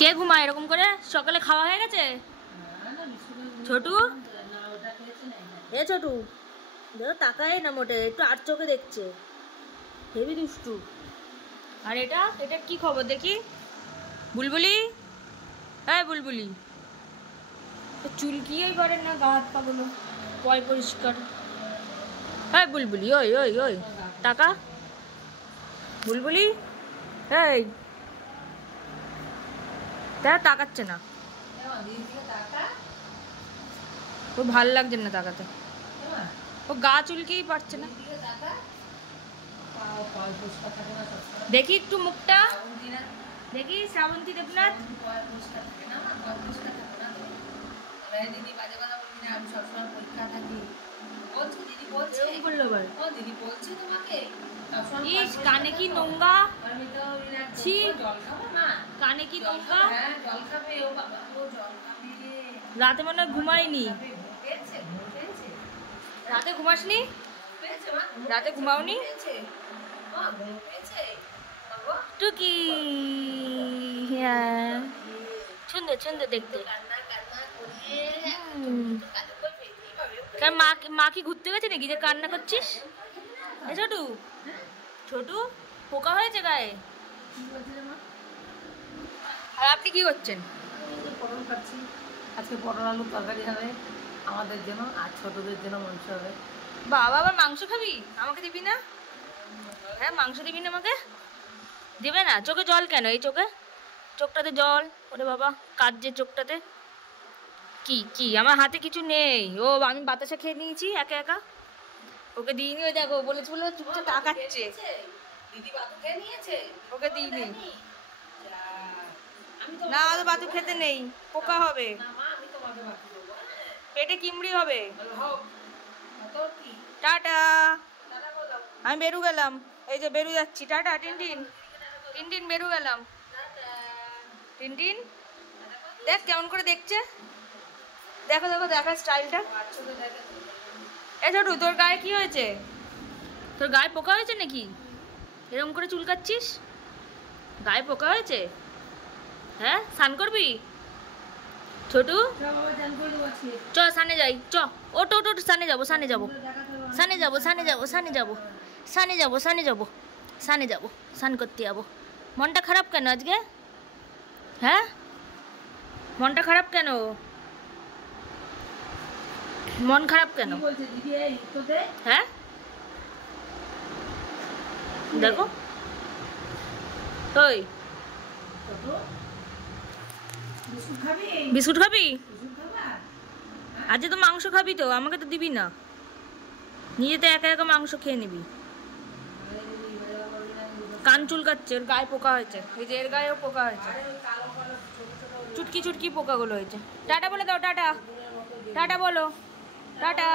কে ঘুমায় এরকম করে? সকালে খাওয়া হয়ে গেছে? ছোটু এ ছোটু দেখো তাকায় না মোটে, একটু আর চোখে দেখছে, হেবি দুষ্টু। আর এটা এটা কি খবর দেখি? বুলবুলি, হ্যাঁ বুলবুলি, চুলকিয়েই করে না গা হাত পা গুলো পয় পরিষ্কার। হ্যাঁ বুলবুলি, ওই ওই ওই টাকা বুলবুলি, এই তা তাকাচ্ছে না, ও ভাল লাগছে না তাকাতে, ও গা চুলকেই পারছে না। দেখি একটু মুখটা দেখি, শ্রাবন্তী দেবনাথ। কানে কি নোংরা, কানে কি নোংরা, রাতে মনে হয় ঘুমাইনি, রাতে ঘুমাসনি, রাতে ঘুমাওনি টুকি? হ্যাঁ সুন্দর সুন্দর দেখতে। মা কি ঘুরতে গেছে নাকি যে কান্না করছিস? ছোটু ছোটু পোকা হয়েছে গায়ে। আর আপনি কি করছেন? পটল খাচ্ছি, আজকে পটল আলুর তরকারি হবে আমাদের জন্য, আর ছোটদের জন্য মাংস হবে। বাবা আবার মাংস খাবি? আমাকে দিবি না? হ্যাঁ মাংস দিবি না আমাকে? দিবে না? চোখে জল কেন? এই চোখে, চোখটাতে জল, ওরে বাবা কাজ যে চোখটাতে। কি কি আমার হাতে কিছু নেই, ও আমি বাতাসা খেয়ে নিয়েছি একা একা, ওকে দিইনি। ওই দেখো বলেছি বলে চুপচাপ তাকাচ্ছে, ওকে দিইনি। না তো বাতু খেতে নেই, পোকা হবে, পেটে কিমড়ি হবে। টাটা, আমি বেরু গেলাম, এই যে বেরু যাচ্ছি, টাটা। টিনটিন টিনটিন বেরু গেলাম। টিনটিন দেখ কেমন করে দেখছে, দেখো দেখো দেখার স্টাইলটা। এ ছোটু তোর গায়ে কি হয়েছে? তোর গায়ে পোকা হয়েছে নাকি? এরকম করে চুলকাচ্ছিস, গায়ে পোকা হয়েছে? হ্যাঁ স্নান করবি ছোটু? চ সানে যাই, চ ওটো ওটো সানে যাবো, সানে যাবো, সানে যাবো, সানে যাবো, সানে যাবো, সানে যাবো, সানে যাবো, সানে যাবো, স্নান করতে যাবো। মনটা খারাপ কেন আজকে? হ্যাঁ মনটা খারাপ কেন? মন খারাপ কেন? হ্যাঁ দেখো ওই বিস্কুট খাবি? আজকে তো মাংস খাবি, তো আমাকে তো দিবি না, নিজে তো একা একা মাংস খেয়ে নিবি। কান চুলকাচ্ছে, ওর গায়ে পোকা হয়েছে, এই যে এর গায়েও পোকা হয়েছে, চুটকি চুটকি পোকাগুলো হয়েছে। টাটা বলে দাও, টাটা, টাটা বলো, টাটা।